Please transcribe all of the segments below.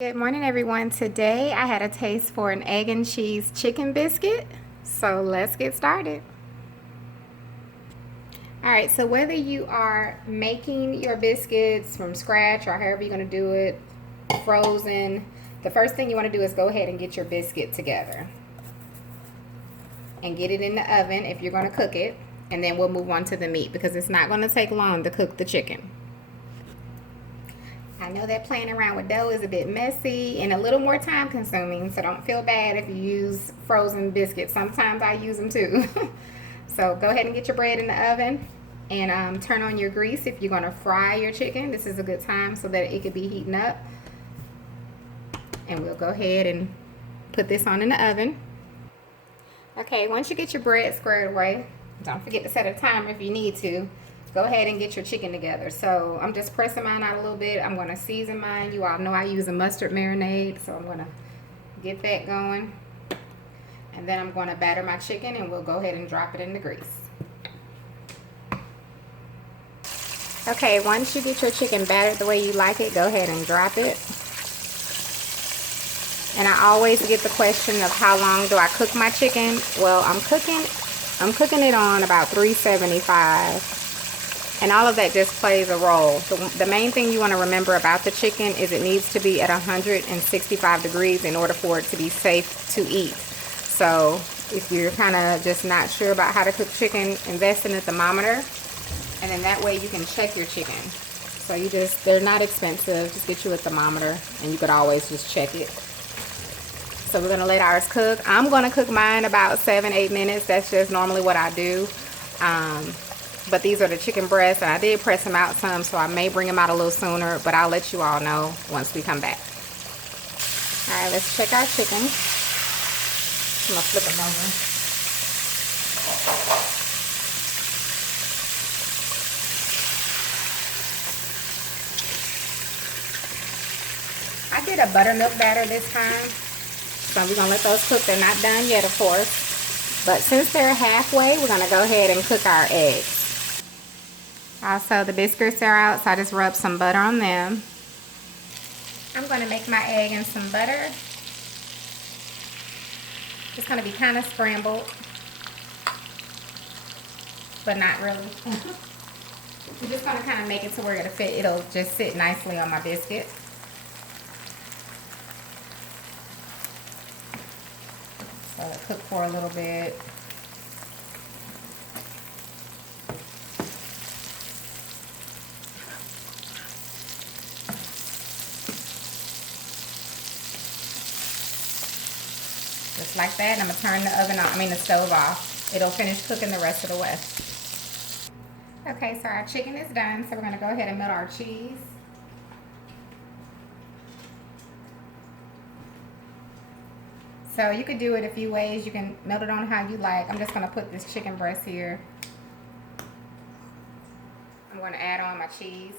Good morning, everyone. Today I had a taste for an egg and cheese chicken biscuit. So let's get started. All right, so whether you are making your biscuits from scratch or however you're going to do it, frozen, the first thing you want to do is go ahead and get your biscuit together and get it in the oven if you're going to cook it. And then we'll move on to the meat because it's not going to take long to cook the chicken. I know that playing around with dough is a bit messy and a little more time consuming, so don't feel bad if you use frozen biscuits. Sometimes I use them too. So go ahead and get your bread in the oven and turn on your grease if you're going to fry your chicken. This is a good time so that it could be heating up. And we'll go ahead and put this on in the oven. Okay, once you get your bread squared away, don't forget to set a timer if you need to. Go ahead and get your chicken together. So I'm just pressing mine out a little bit. I'm going to season mine. You all know I use a mustard marinade, so I'm going to get that going. And then I'm going to batter my chicken and we'll go ahead and drop it in the grease. Okay, once you get your chicken battered the way you like it, go ahead and drop it. And I always get the question of how long do I cook my chicken? Well, I'm cooking it on about 375. And all of that just plays a role. The main thing you want to remember about the chicken is it needs to be at 165 degrees in order for it to be safe to eat. So if you're kind of just not sure about how to cook chicken, invest in a thermometer. And then that way you can check your chicken. So they're not expensive. Just get you a thermometer and you could always just check it. So we're going to let ours cook. I'm going to cook mine about 7-8 minutes. That's just normally what I do. But these are the chicken breasts, and I did press them out some, so I may bring them out a little sooner, but I'll let you all know once we come back. All right, let's check our chicken. I'm gonna flip them over. I did a buttermilk batter this time, so we're gonna let those cook. They're not done yet, of course, but since they're halfway, we're gonna go ahead and cook our eggs. Also, the biscuits are out, so I just rubbed some butter on them. I'm going to make my egg in some butter. It's going to be kind of scrambled, but not really. I'm just going to kind of make it to where it'll just sit nicely on my biscuit. So it'll cook for a little bit. Just like that, and I'm gonna turn the stove off. It'll finish cooking the rest of the way. Okay, so our chicken is done, so we're gonna go ahead and melt our cheese. So you could do it a few ways. You can melt it on how you like. I'm just gonna put this chicken breast here. I'm gonna add on my cheese.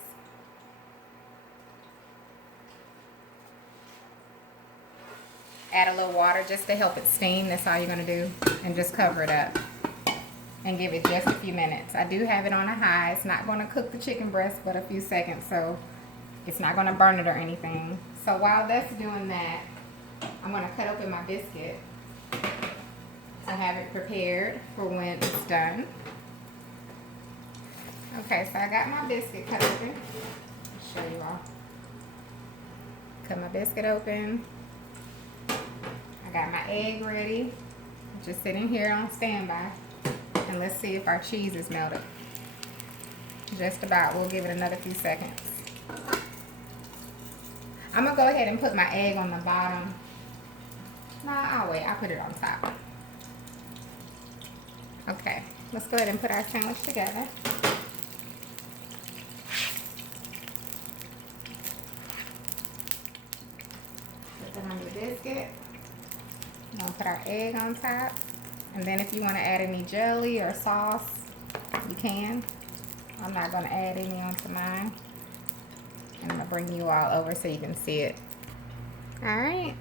Add a little water just to help it steam. That's all you're going to do. And just cover it up. And give it just a few minutes. I do have it on a high. It's not going to cook the chicken breast but a few seconds. So it's not going to burn it or anything. So while that's doing that, I'm going to cut open my biscuit. To have it prepared for when it's done. Okay, so I got my biscuit cut open. I'll show you all. Cut my biscuit open. I got my egg ready, just sitting here on standby, and let's see if our cheese is melted. Just about. We'll give it another few seconds. I'm gonna go ahead and put my egg on the bottom. No, I'll wait. I'll put it on top. Okay, let's go ahead and put our sandwich together. Put it on the biscuit. I'm going to put our egg on top. And then if you want to add any jelly or sauce, you can. I'm not going to add any onto mine. And I'm going to bring you all over so you can see it. Alright.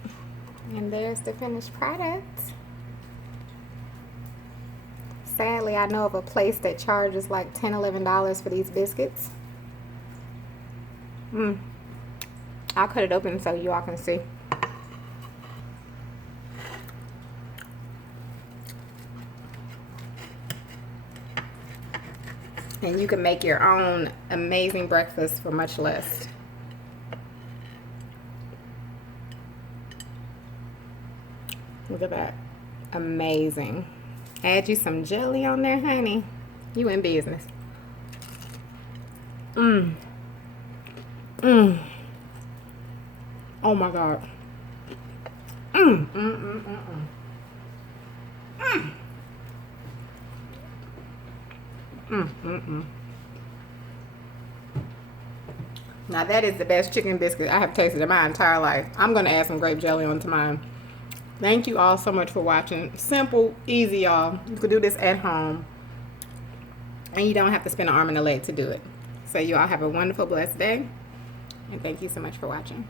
And there's the finished product. Sadly, I know of a place that charges like $10, $11 for these biscuits. I'll cut it open so you all can see. And you can make your own amazing breakfast for much less. Look at that. Amazing. Add you some jelly on there, honey. You in business. Mmm. Mmm. Oh my God. Mmm. Mmm. Mmm. Mmm. Mmm. Mmm. Mmm. Mmm. Now that is the best chicken biscuit I have tasted in my entire life. I'm gonna add some grape jelly onto mine. Thank you all so much for watching. Simple, easy, y'all. You could do this at home. And you don't have to spend an arm and a leg to do it. So you all have a wonderful, blessed day. And thank you so much for watching.